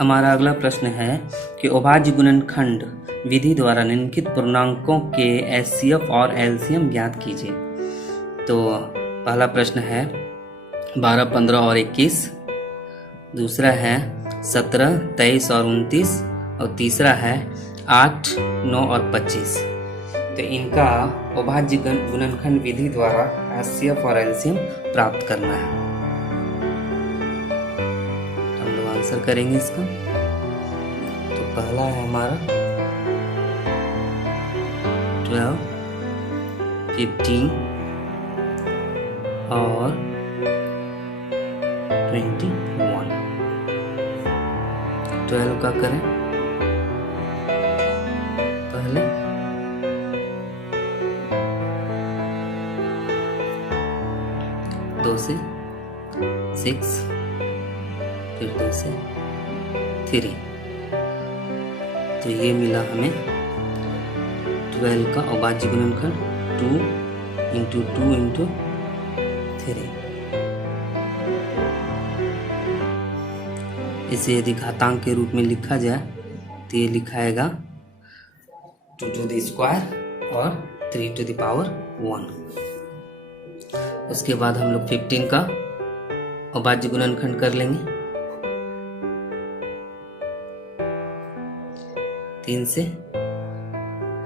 हमारा अगला प्रश्न है कि अभाज्य गुणनखंड विधि द्वारा निम्नलिखित पूर्णांकों के एचसीएफ और एलसीएम ज्ञात कीजिए। तो पहला प्रश्न है 12, 15 और 21, दूसरा है 17, 23 और 29 और तीसरा है 8, 9 और 25। तो इनका अभाज्य गुणनखंड विधि द्वारा एचसीएफ और एलसीएम प्राप्त करना है। तो हम लोग आंसर करेंगे इसका। तो पहला है हमारा 12, 15 और 21। 12 का करें पहले, दो से 6, फिर 2 से 3। तो ये मिला हमें 12 का अभाज्य गुणनखंड 2 × 2 × 3। इसे यदि घातांक के रूप में लिखा जाए तो ये लिखाएगा 2² और 3⁻1। उसके बाद हम लोग 15 का अभाज्य गुणनखंड कर लेंगे 3 से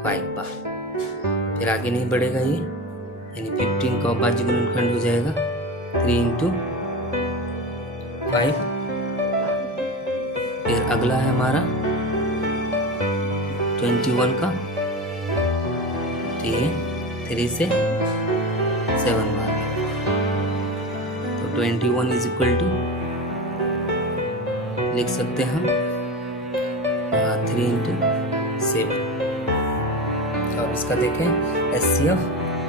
5 बार। फिर आगे नहीं बढ़ेगा ये, यानी 15 का अभाज्य गुणनखंड हो जाएगा 3 × 5। फिर अगला है हमारा 21 का, तो ये 3 से 7 बार। तो 21 = लिख सकते हैं हम 3 × 7। और इसका देखें एचसीएफ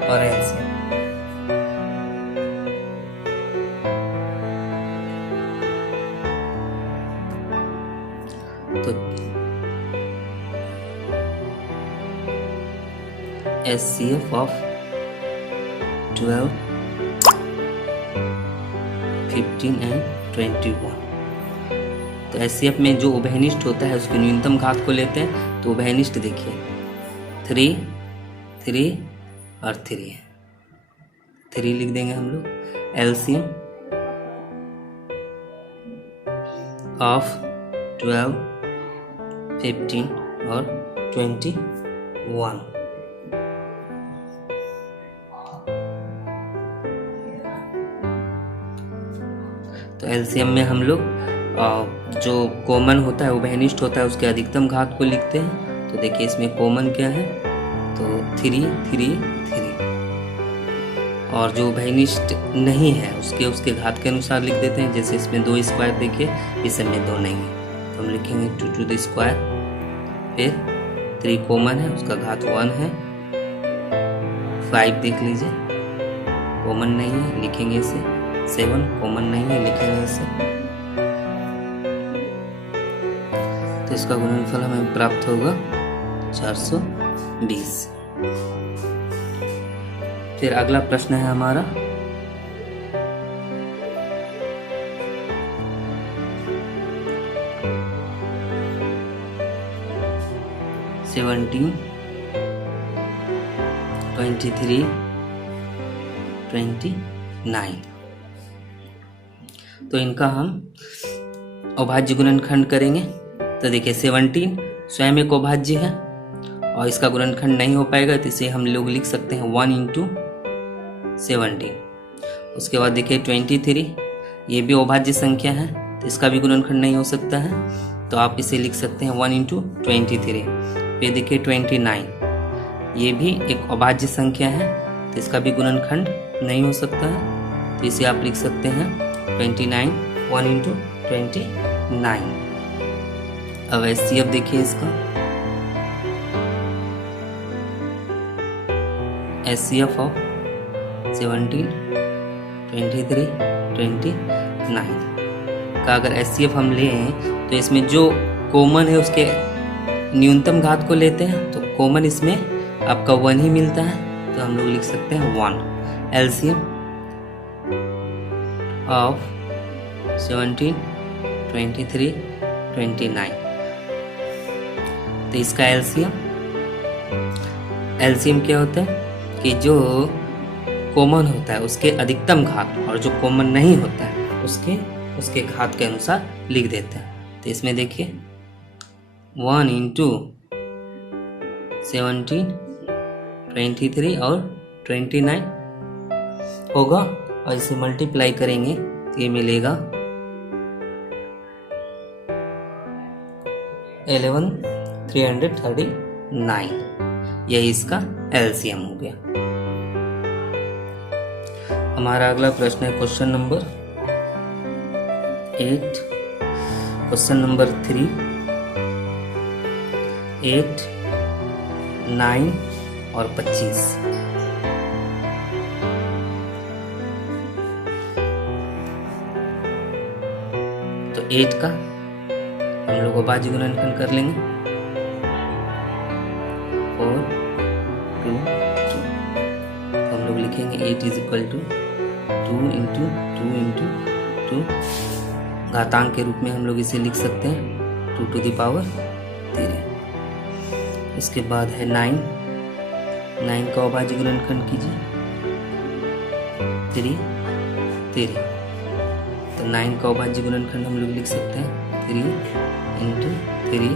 और एलसीएम। तो एचसीएफ ऑफ 12, 15 एंड 21। तो एचसीएफ में जो उभयनिष्ठ होता है उसके न्यूनतम घात को लेते हैं। तो उभयनिष्ठ देखिए 3, 3 और 3 लिख देंगे हम लोग। एलसीएम ऑफ 12, 15 और 21। तो एलसीएम में हम लोग जो कॉमन होता है उभयनिष्ठ होता है उसके अधिकतम घात को लिखते हैं। तो देखिए इसमें कॉमन क्या है, तो 3, 3, 3। और जो उभयनिष्ठ नहीं है उसके घात के अनुसार लिख देते हैं। जैसे इसमें 2² देखिए, इस में 2 नहीं है तो हम लिखेंगे 2²। फिर 3 कॉमन है, उसका घात 1 है। 5 देख लीजिए कॉमन नहीं है, लिखेंगे इसे। 7 कॉमन नहीं है, लिखेंगे इसे। तो इसका गुणनफल हमें प्राप्त होगा 420। फिर अगला प्रश्न है हमारा 17, 23, 29। तो इनका हम अभाज्य गुणनखंड करेंगे। तो देखिए 17 स्वयं एक अभाज्य है और इसका गुणनखंड नहीं हो पाएगा, तो इसे हम लोग लिख सकते हैं 1 × 17। उसके बाद देखिए 23, ये भी अभाज्य संख्या है तो इसका भी गुणनखंड नहीं हो सकता है, तो आप इसे लिख सकते हैं 1 × 23। फिर देखिए 29, ये भी एक अभाज्य संख्या है तो इसका भी गुणनखंड नहीं हो सकता है, तो इसे आप लिख सकते हैं 29, 1 × 29। अब एचसीएफ देखिए इसका, एचसीएफ ऑफ 17, 23, 29 का अगर एचसीएफ हम लें तो इसमें जो कॉमन है उसके न्यूनतम घात को लेते हैं। तो कॉमन इसमें आपका 1 ही मिलता है, तो हम लोग लिख सकते हैं 1। LCM of 17, 23, 29। तो इसका एलसीएम क्या होता है कि जो कॉमन होता है उसके अधिकतम घात और जो कॉमन नहीं होता है उसके घात के अनुसार लिख देते हैं। तो इसमें देखिए 1 इंटू 17, 23 और 29 होगा और इसे मल्टीप्लाई करेंगे तो ये मिलेगा 11,339। यही इसका एलसीएम हो गया। हमारा अगला प्रश्न है क्वेश्चन नंबर 8, क्वेश्चन नंबर 3, 8, 9 और 25। तो 8 का हम लोग अभाज्य गुणनखंड कर लेंगे 4, 2, 2। तो हम लोग लिखेंगे 8 is equal to 2 into 2 into 2। घातांक के रूप में हम लोग इसे लिख सकते हैं 2 टू द पावर 3। इसके बाद है 9 का अभाज्य गुणनखंड कीजिए 3, 3। तो 9 का अभाज्य गुणनखंड हम लोग लिख सकते हैं 3 इंटू 3।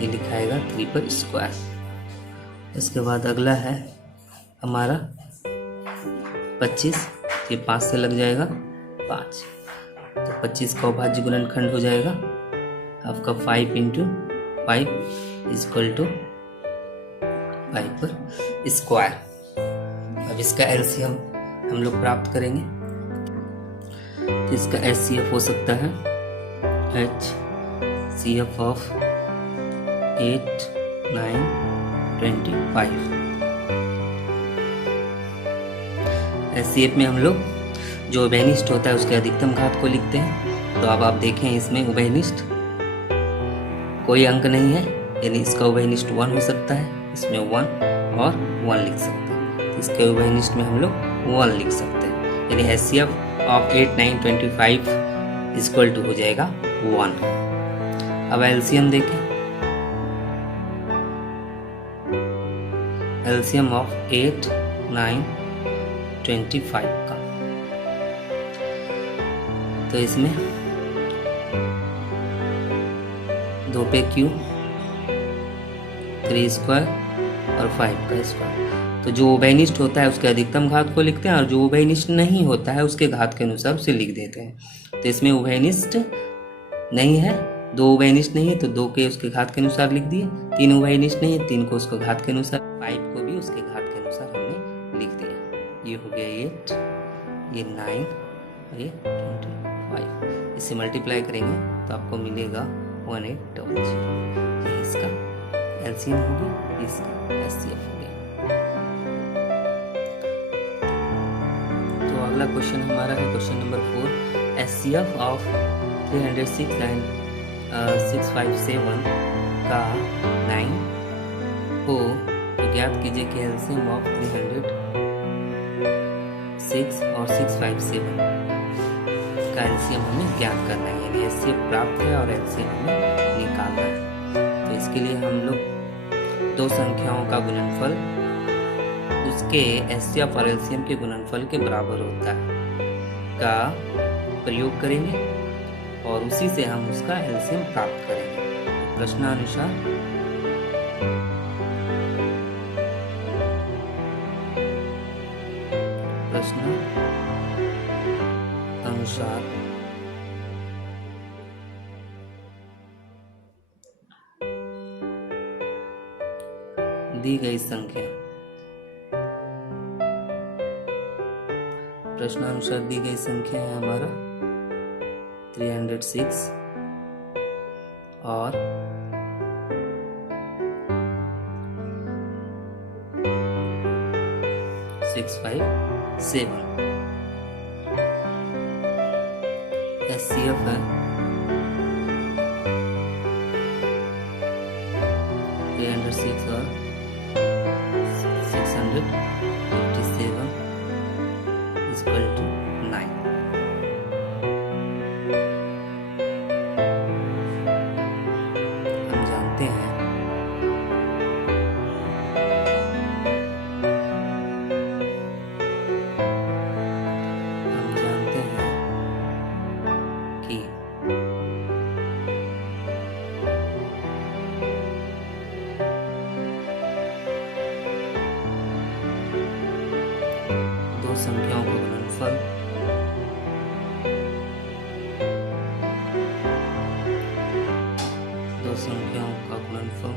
ये लिखाएगा 3 पर स्क्वायर। इसके बाद अगला है हमारा 25। ये 5 से लग जाएगा 5। तो 25 का अभाज्य गुणनखंड हो जाएगा आपका 5 इंटू 5 इक्वल टू 5 पर स्क्वायर। अब इसका एलसीएम हम लोग प्राप्त करेंगे। तो इसका एचसीएफ हो सकता है HCF ऑफ 8, 9, 25। एचसीएफ में हम लोग जो उभयनिष्ठ होता है उसके अधिकतम घात को लिखते हैं। तो अब आप देखें इसमें उभयनिष्ठ कोई अंक नहीं है, यानी इसका उभयनिष्ठ 1 हो सकता है, इसमें 1 और 1 लिख सकते हैं। तो इसके उभयनिष्ठ में हम लोग 1 लिख सकते हैं, यानी HCF ऑफ 8, 9, 25 इक्वल टू हो जाएगा 1। अब एलसीएम देखें। एलसीएम ऑफ 8, 9, 25 का। तो इसमें 2 पे क्यू, 3 स्क्वायर और 5 का स्क्वायर। तो जो उभयनिष्ठ होता है उसके अधिकतम घात को लिखते हैं और जो उभयनिष्ठ नहीं होता है उसके घात के अनुसार उसे लिख देते हैं। तो इसमें उभयनिष्ठ नहीं है, 2 उभयनिष्ठ नहीं है तो 2 के उसके घात के अनुसार लिख दिए। 3 उभयनिष्ठ नहीं है, 3 को उसके घात के अनुसार, 5 को भी उसके घात के अनुसार हमने लिख दिया। ये हो गया 8, ये 9 और ये 25। इसे मल्टीप्लाई करेंगे तो आपको मिलेगा 1800। ये इसका एलसीएम हो गया, इसका एचसीएफ हो गया। तो अगला क्वेश्चन हमारा है क्वेश्चन नंबर 4। एचसीएफ ऑफ 306,657 का 9 हो तो ज्ञात कीजिए कि एलसीएम ऑफ 306 और 657 का एलसीएम हमें ज्ञात करना है, यानी एचसीएफ प्राप्त है और एलसीएम हमें निकालना है। तो इसके लिए हम लोग 2 संख्याओं का गुणनफल उसके एचसीएफ और एलसीएम के गुणनफल के बराबर होता है का प्रयोग करेंगे और उसी से हम उसका एलसीएम प्राप्त करेंगे। प्रश्नानुसार दी गई संख्या, प्रश्नानुसार दी गई संख्या है हमारा 306 और 657। एचसीएफ है 306 और 657 इक्वल टू 9। संख्याओं का गुणनफल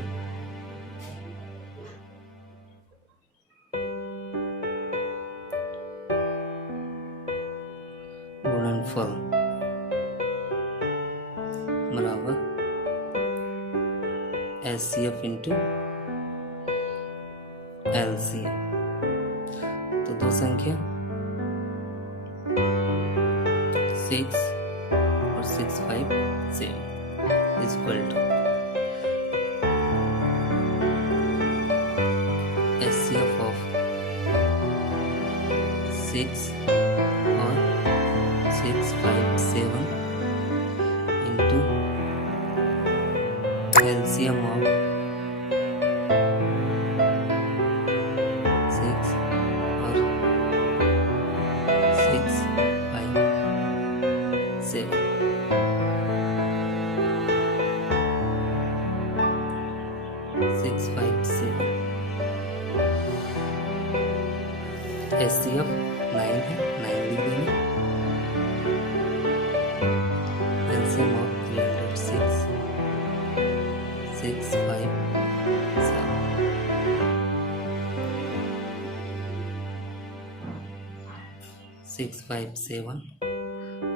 बराबर HCF इंटू LCM। तो दो संख्या 6 और 6, 5, 7 is equal to HCF of 6 और 6, 5, 7 इंटू LCM ऑफ 6 और 6, 5, 7। HCF 9 है, 9 लिख देंगे। LCM of 306, 6, 5, 7। सिक्स 5, 7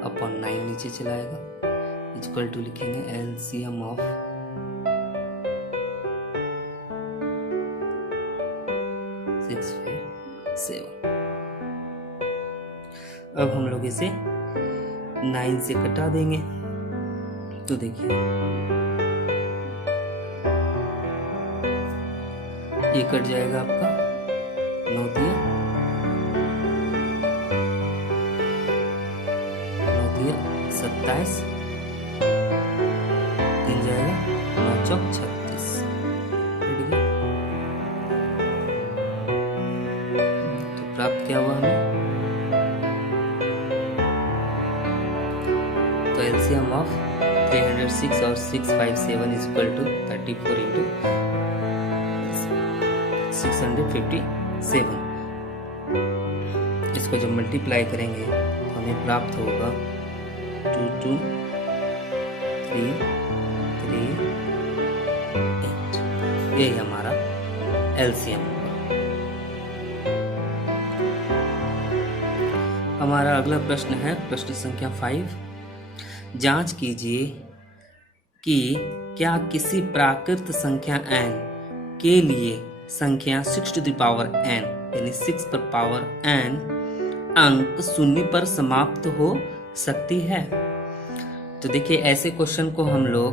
अपॉन 9 नीचे चलाएगा, इक्वल टू लिखेंगे LCM ऑफ 6, 5, 7। अब हम लोग इसे 9 से कटा देंगे, तो देखिए ये कट जाएगा आपका 9 तिया 27, 3 जाएगा 9 चौक 36। ठीक है, तो प्राप्त क्या हुआ हमें? तो LCM ऑफ 306 और 657 इज इक्वल टू 34 इंटू 657। इसको जब मल्टीप्लाई करेंगे तो हमें प्राप्त होगा 2, 2, 3, 3, 8। यही हमारा LCM। हमारा अगला प्रश्न है प्रश्न संख्या 5। जांच कीजिए कि क्या किसी प्राकृत संख्या n के लिए संख्या 6 टू द पावर n यानी 6 पर पावर n अंक शून्य पर समाप्त हो सकती है। तो देखिए ऐसे क्वेश्चन को हम लोग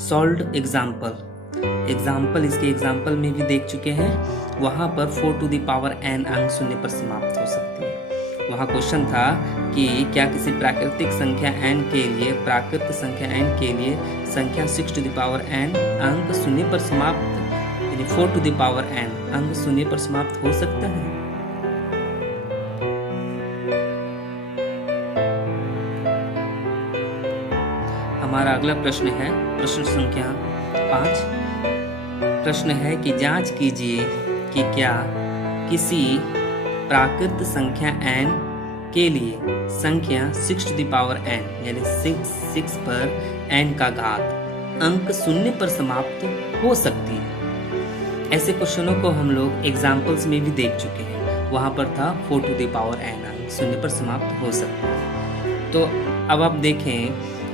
सॉल्व्ड एग्जाम्पल इसके एग्जाम्पल में भी देख चुके हैं। वहां पर 4 टू द पावर n अंक शून्य पर समाप्त हो सकती है। वहाँ क्वेश्चन था कि क्या किसी प्राकृतिक संख्या n के लिए संख्या 6 टू द पावर n अंक शून्य पर समाप्त यानी 4 टू द पावर n अंक शून्य पर समाप्त हो सकता है। हमारा अगला प्रश्न है प्रश्न संख्या 5। प्रश्न है कि जांच कीजिए कि क्या किसी प्राकृत संख्या n के लिए संख्या 6 टू द पावर n यानी 6 पर n का घात अंक शून्य पर समाप्त हो सकती है। ऐसे क्वेश्चनों को हम लोग एग्जाम्पल्स में भी देख चुके हैं। वहां पर था 4 टू द पावर n अंक शून्य पर समाप्त हो सकता है। तो अब आप देखें,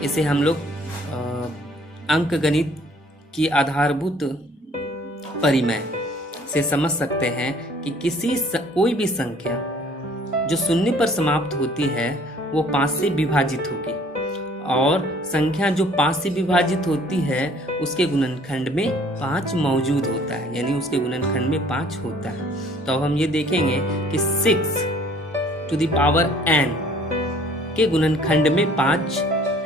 इसे हम लोग अंक गणित की आधारभूत परिमेय से समझ सकते हैं कि कोई भी संख्या जो शून्य पर समाप्त होती है वो 5 से विभाजित होगी, और संख्या जो 5 से विभाजित होती है उसके गुणनखंड में 5 मौजूद होता है, यानी उसके गुणनखंड में 5 होता है। तो अब हम ये देखेंगे कि 6 टू द पावर n के गुणनखंड में 5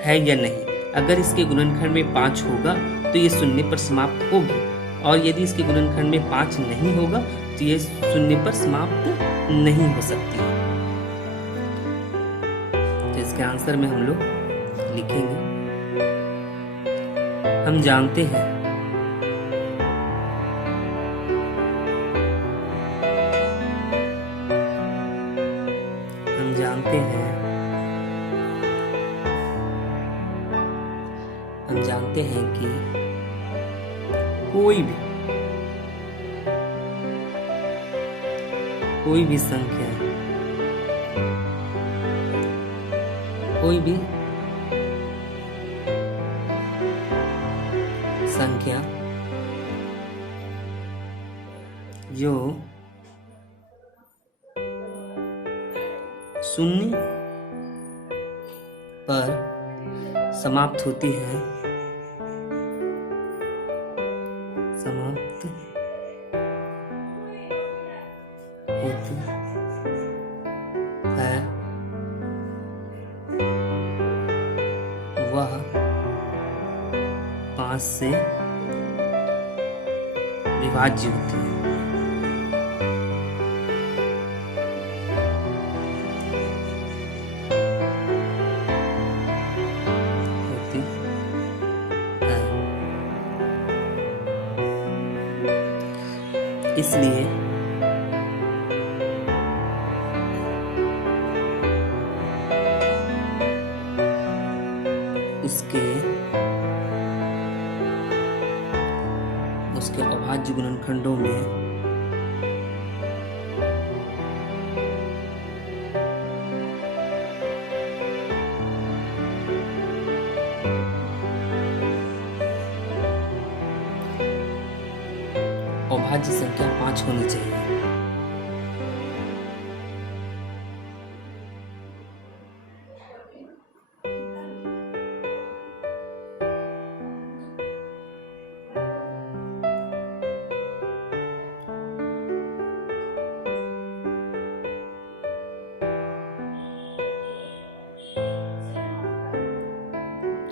है या नहीं। अगर इसके गुणनखंड में 5 होगा तो ये शून्य पर समाप्त होगी, और यदि इसके गुणनखंड में 5 नहीं होगा तो ये शून्य पर समाप्त नहीं हो सकती है। तो इसके आंसर में हम लोग लिखेंगे, हम जानते हैं हम जानते हैं कि कोई भी संख्या, कोई भी संख्या जो शून्य पर समाप्त होती है, समाप्त होती है, वह 5 से विभाज्य होती है। इसलिए उसके अभाज्य गुणनखंडों में अभाज्य संख्या 5 होनी चाहिए।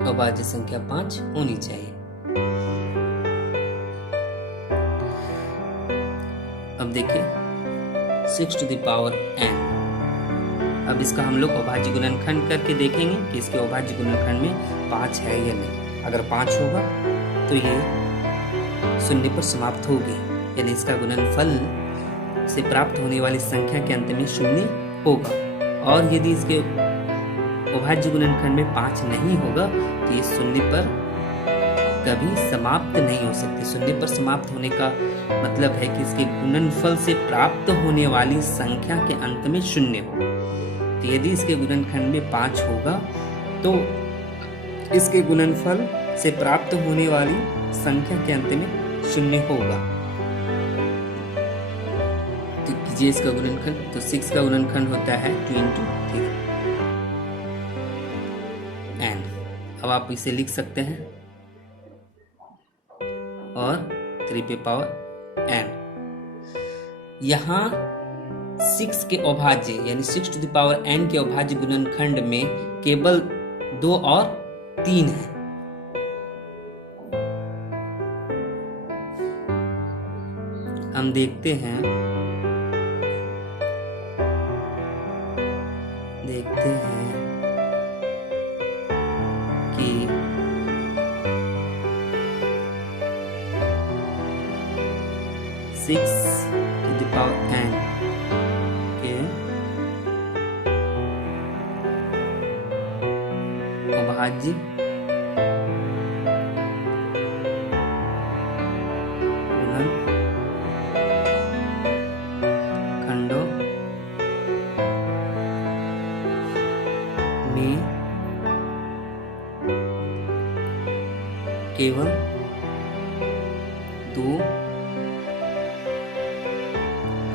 अभाज्य संख्या 5 होनी चाहिए। अब देखिए 6 to the power n। अब इसका हम लोग अभाज्य गुणनखंड करके देखेंगे कि इसके अभाज्य गुणनखंड में 5 है या नहीं। अगर 5 होगा तो ये शून्य पर समाप्त होगी, यानी इसका गुणनफल से प्राप्त होने वाली संख्या के अंत में शून्य होगा। और यदि इसके अभाज्य गुणनखंड में 5 नहीं होगा तो ये शून्य पर कभी समाप्त नहीं हो सकती। शून्य पर समाप्त होने का मतलब है कि इसके गुणनफल से प्राप्त होने वाली संख्या के अंत में शून्य हो। तो यदि इसके गुणनखंड में 5 होगा तो इसके गुणनफल से प्राप्त होने वाली संख्या के अंत में शून्य होगा। तो कीजिए इसका गुणनखंड। तो 6 का गुणनखंड होता है 2 into 3 n। अब आप इसे लिख सकते हैं और 3 पे पावर n। यहाँ 6 के अभाज्य यानी 6 to the power n के अभाज्य गुणनखंड में केवल 2 और 3 है। हम देखते हैं कि 6 to the power n के अभाज्य गुणनखंडों में केवल 2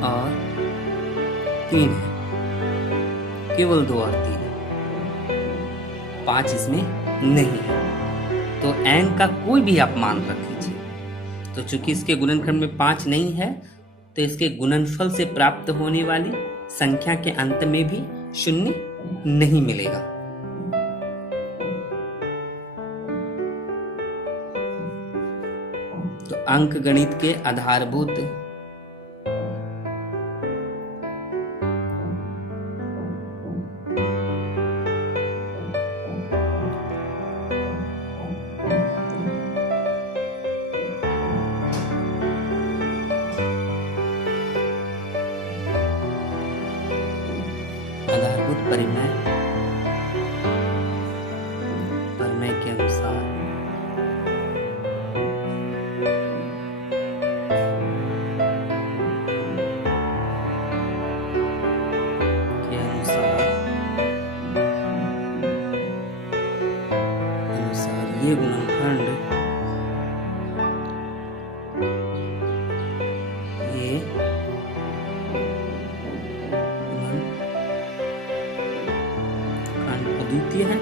और 3 है। केवल 2 और 3 है, 5 इसमें नहीं है। तो n का कोई भी आप मान रख लीजिए। तो चूंकि इसके गुणनखंड में 5 नहीं है तो इसके गुणनफल से प्राप्त होने वाली संख्या के अंत में भी शून्य नहीं मिलेगा। तो अंक गणित के आधारभूत परिमेय के अनुसार ये गुणनखंड ये गुणनखंड अद्वितीय है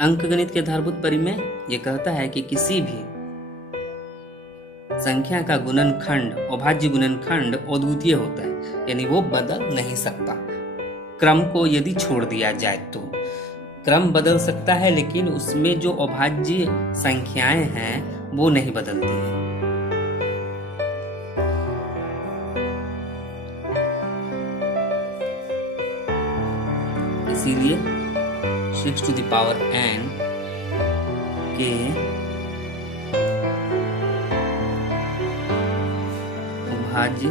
अंकगणित के आधारभूत परिमेय ये कहता है कि किसी भी संख्या का गुणनखंड अभाज्य गुणनखंड अद्वितीय होता है, यानी वो बदल नहीं सकता। क्रम को यदि छोड़ दिया जाए तो क्रम बदल सकता है, लेकिन उसमें जो अभाज्य संख्याएं हैं वो नहीं बदलती हैं। इसीलिए 6 to the power n के अभाज्य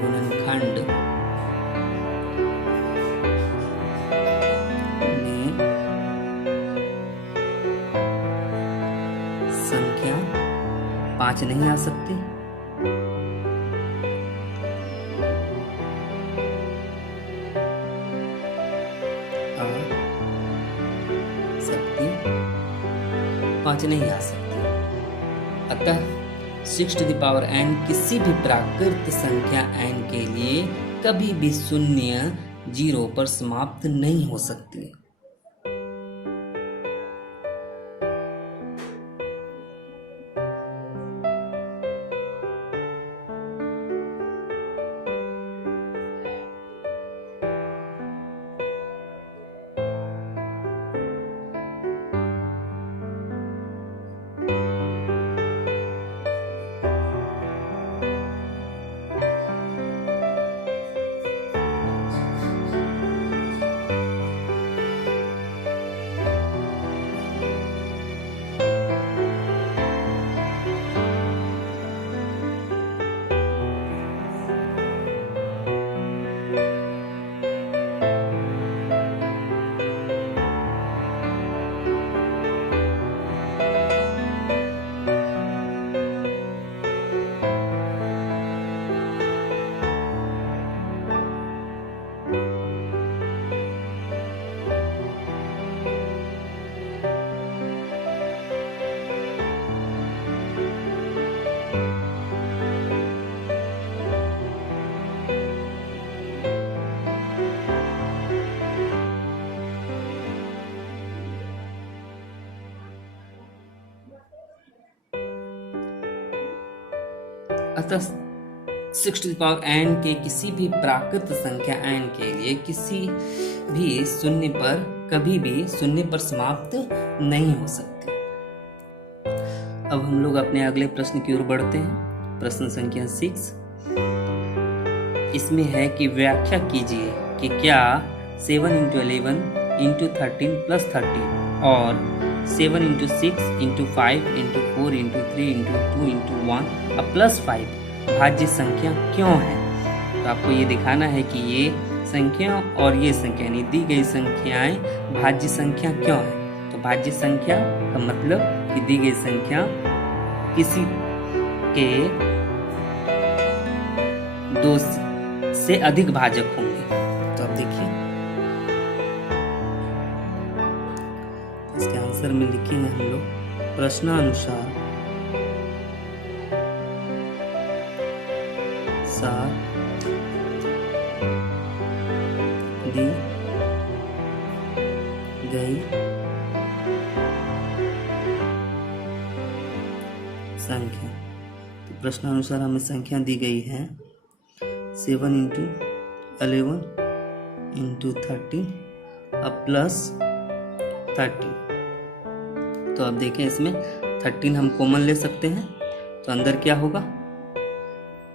गुणनखंड में संख्या 5 नहीं आ सकती। पांच नहीं आ सकती। अतः 6 to the power n किसी भी प्राकृत संख्या n के लिए कभी भी शून्य 0 पर समाप्त नहीं हो सकती। अतः 6 to the power n के किसी भी प्राकृत संख्या n के लिए किसी भी शून्य पर कभी भी शून्य पर समाप्त नहीं हो सकती। अब हम लोग अपने अगले प्रश्न की ओर बढ़ते हैं। प्रश्न संख्या 6 इसमें है कि व्याख्या कीजिए कि क्या 7 into 11 into 13 plus 13 और 7 into 6 into 5 into 4 into 3 into 2 into 1 plus 5 भाज्य संख्या क्यों है। तो आपको ये दिखाना है कि ये संख्या और ये संख्या यानी दी गई संख्याएं भाज्य संख्या क्यों है। तो भाज्य संख्या का मतलब कि दी गई संख्या किसी के 2 से अधिक भाजक होंगे। तो अब देखिए इसके आंसर में लिखेंगे हम लोग प्रश्नानुसार 7 दी गई संख्या। तो प्रश्नानुसार हमें संख्या दी गई है 7 into 11 into 30 प्लस 30। तो अब देखें इसमें 13 हम कॉमन ले सकते हैं। तो अंदर क्या होगा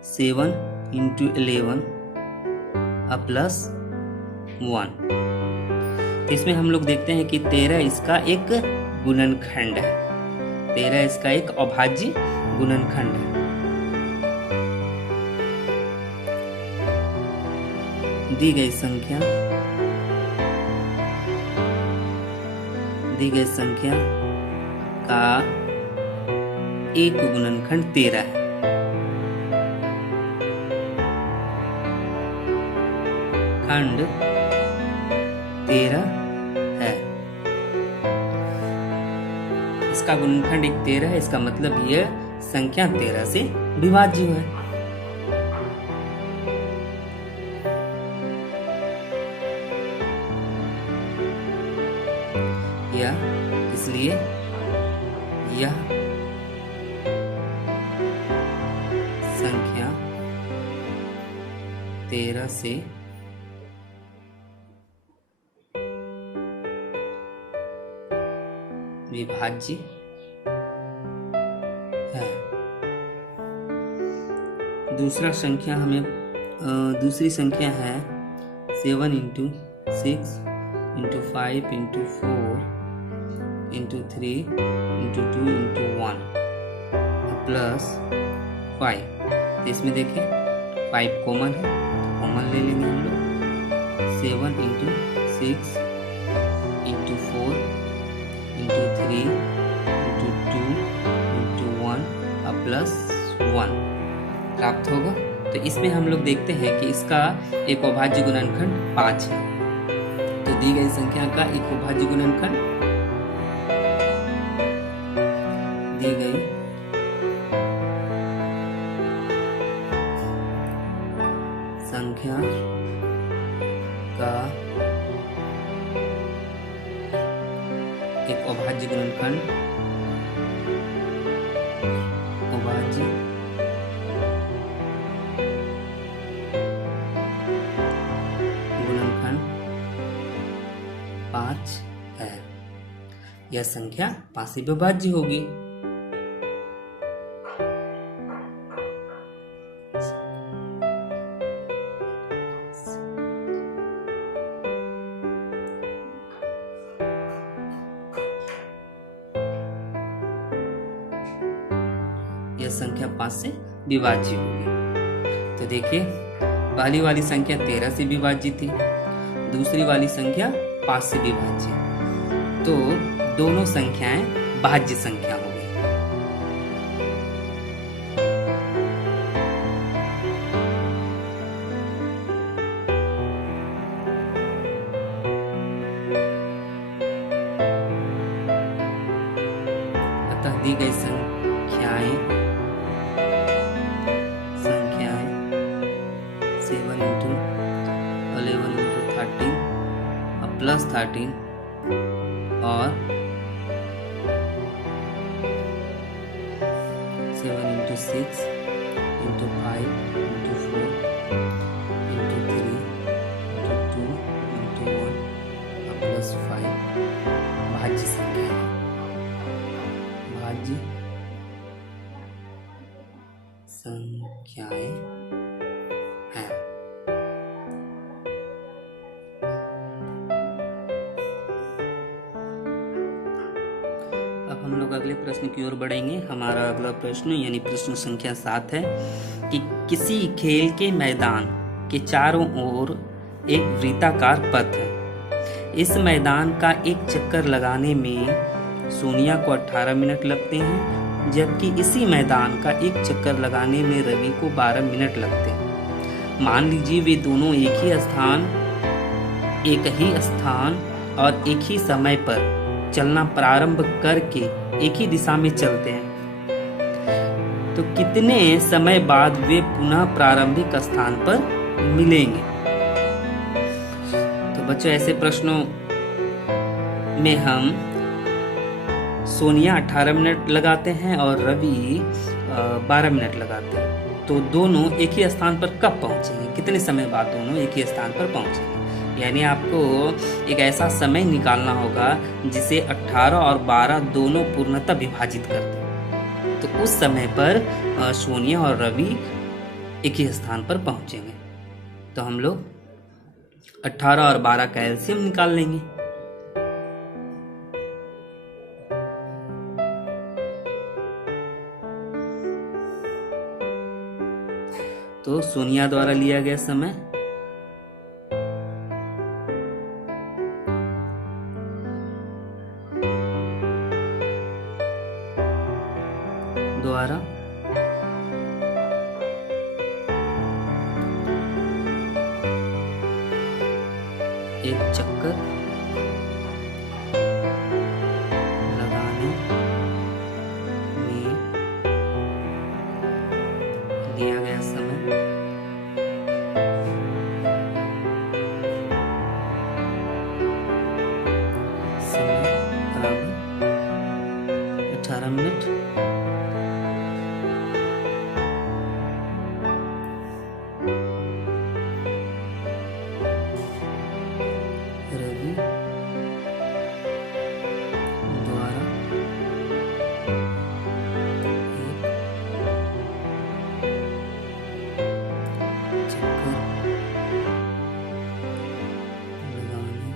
7 into 11 प्लस 1। तो इसमें हम लोग देखते हैं कि 13 इसका एक गुणनखंड है। 13 इसका एक अभाज्य गुणनखंड है। दी गई संख्या दी गई संख्या का एक गुणनखंड 13 है। खंड 13 है। इसका गुणनखंड एक 13 है, इसका मतलब यह संख्या 13 से विभाज्य है। इसलिए यह संख्या 13 से विभाज्य है। दूसरी संख्या है 7 × 6 × 5 × 4 × 3 × 2 × 1 प्लस 5। तो इसमें देखें 5 कॉमन है, कॉमन ले लेंगे हम लोग। 7 × 6 × 4 × 3 × 2 × 1 प्लस 1 प्राप्त होगा। तो इसमें हम लोग देखते हैं कि इसका एक अभाज्य गुणनखंड 5 है। तो दी गई संख्या का एक अभाज्य गुणनखंड दी गई संख्या का एक अभाज्य गुणनखंड गुणनखंड 5 है। यह संख्या 5 से विभाज्य होगी। यह संख्या 5 से विभाज्य होगी। तो देखिए पहली वाली संख्या 13 से विभाज्य थी, दूसरी वाली संख्या 5 से विभाज्य, तो दोनों संख्याएं भाज्य संख्या हो गई। अतः दी गई संख्याएं 7 × 11 × 13 प्लस 13 और 7 × 6 × 5 × 4 × 3 × 2 × 1 प्लस 5 भाज्य संख्या है। भाज्य संख्याएं हैं। अब हम लोग अगले प्रश्न की ओर बढ़ेंगे। हमारा अगला प्रश्न यानी प्रश्न संख्या 7 है कि किसी खेल के मैदान के चारों ओर एक वृत्ताकार पथ है। इस मैदान का एक चक्कर लगाने में सोनिया को 18 मिनट लगते हैं, जबकि इसी मैदान का एक चक्कर लगाने में रवि को 12 मिनट लगते हैं। मान लीजिए वे दोनों एक ही स्थान और एक ही समय पर चलना प्रारंभ करके एक ही दिशा में चलते हैं, तो कितने समय बाद वे पुनः प्रारंभिक स्थान पर मिलेंगे। तो बच्चों ऐसे प्रश्नों में हम सोनिया 18 मिनट लगाते हैं और रवि 12 मिनट लगाते हैं, तो दोनों एक ही स्थान पर कब पहुंचेंगे, कितने समय बाद दोनों एक ही स्थान पर पहुंचेंगे। यानी आपको एक ऐसा समय निकालना होगा जिसे 18 और 12 दोनों पूर्णतः विभाजित कर दें, तो उस समय पर सोनिया और रवि एक ही स्थान पर पहुंचेंगे। तो हम लोग 18 और 12 का एलसीएम निकाल लेंगे। तो सोनिया द्वारा लिया गया समय द्वारा एक चक्कर लगाने में लिया गया समय 18 मिनट। रवि द्वारा एक चक्कर लगाने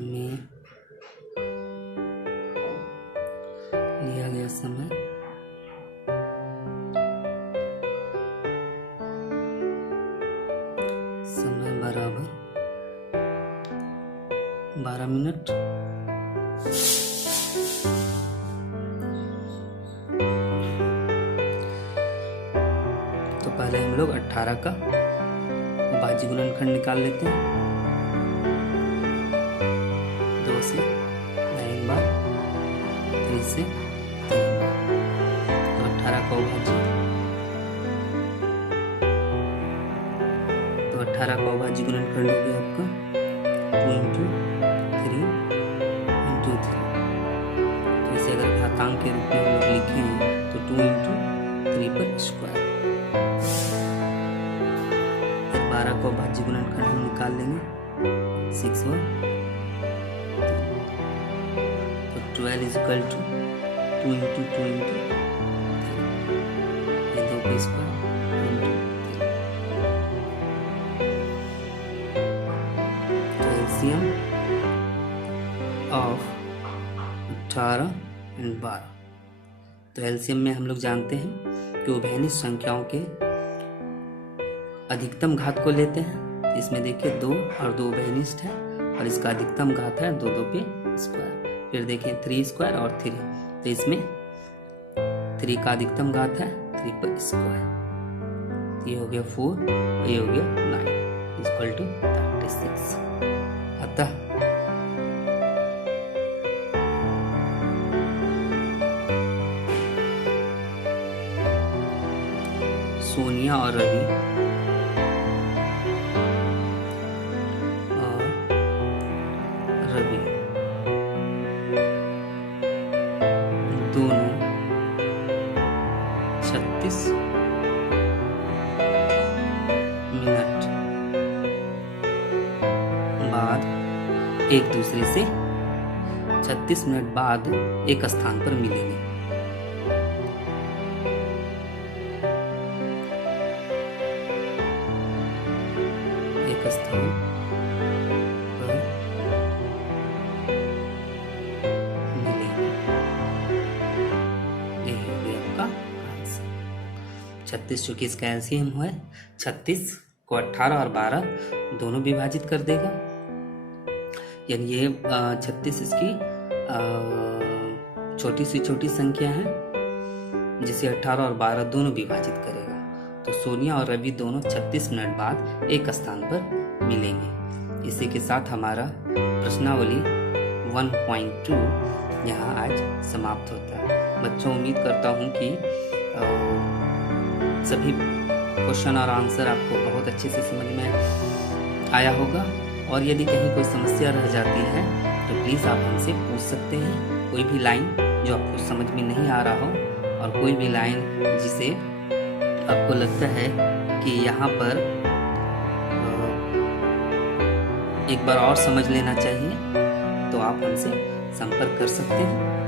में लिया गया समय 12 मिनट। तो पहले हम लोग 18 का भाज्य गुणनखंड निकाल लेते हैं। 2 से 9 बार, 3 से 3 बार। तो 18 का अभाज्य, तो 18 का अभाज्य गुणनखंड हो गया आपका 2 इंटू 3 इंटू 3। तो इसे अगर घातांक के रूप में हम लोग लिखें तो 2 इंटू 3 पर स्क्वायर। 12 को भाज्य गुणनखंड हम निकाल लेंगे 6 और 3। तो 12 is equal to 2 into 2 into 3, ये 2 का स्क्वायर इंटू 3। तो एलसीएम ऑफ 18 एंड 12। तो एलसीएम में हम लोग जानते हैं कि उभयनिष्ठ संख्याओं के अधिकतम घात को लेते हैं। इसमें देखिए 2 और 2 उभयनिष्ठ है और इसका अधिकतम घात है 2 2 पे स्क्वायर। फिर देखिए 3 स्क्वायर और 3, तो इसमें 3 का अधिकतम घात है 3 पर स्क्वायर। ये हो गया 4 और ये हो गया 9 इक्वल टू 36। अतः सोनिया और रवि दोनों 36 मिनट बाद एक दूसरे से 36 मिनट बाद एक स्थान पर मिलेंगे। एक स्थान पर मिलेंगे। ये आपका आंसर 36, चूंकि इसका एलसीएम है 36 को 18 और 12 दोनों विभाजित कर देगा, यानी ये 36 इसकी छोटी से छोटी संख्या है जिसे 18 और 12 दोनों विभाजित करेगा। तो सोनिया और रवि दोनों 36 मिनट बाद एक स्थान पर मिलेंगे। इसी के साथ हमारा प्रश्नावली 1.2 यहाँ आज समाप्त होता है। बच्चों, उम्मीद करता हूँ कि सभी क्वेश्चन और आंसर आपको बहुत अच्छे से समझ में आया होगा। और यदि कहीं कोई समस्या रह जाती है तो प्लीज़ आप हमसे पूछ सकते हैं। कोई भी लाइन जो आपको समझ में नहीं आ रहा हो और कोई भी लाइन जिसे आपको लगता है कि यहाँ पर एक बार और समझ लेना चाहिए, तो आप हमसे संपर्क कर सकते हैं।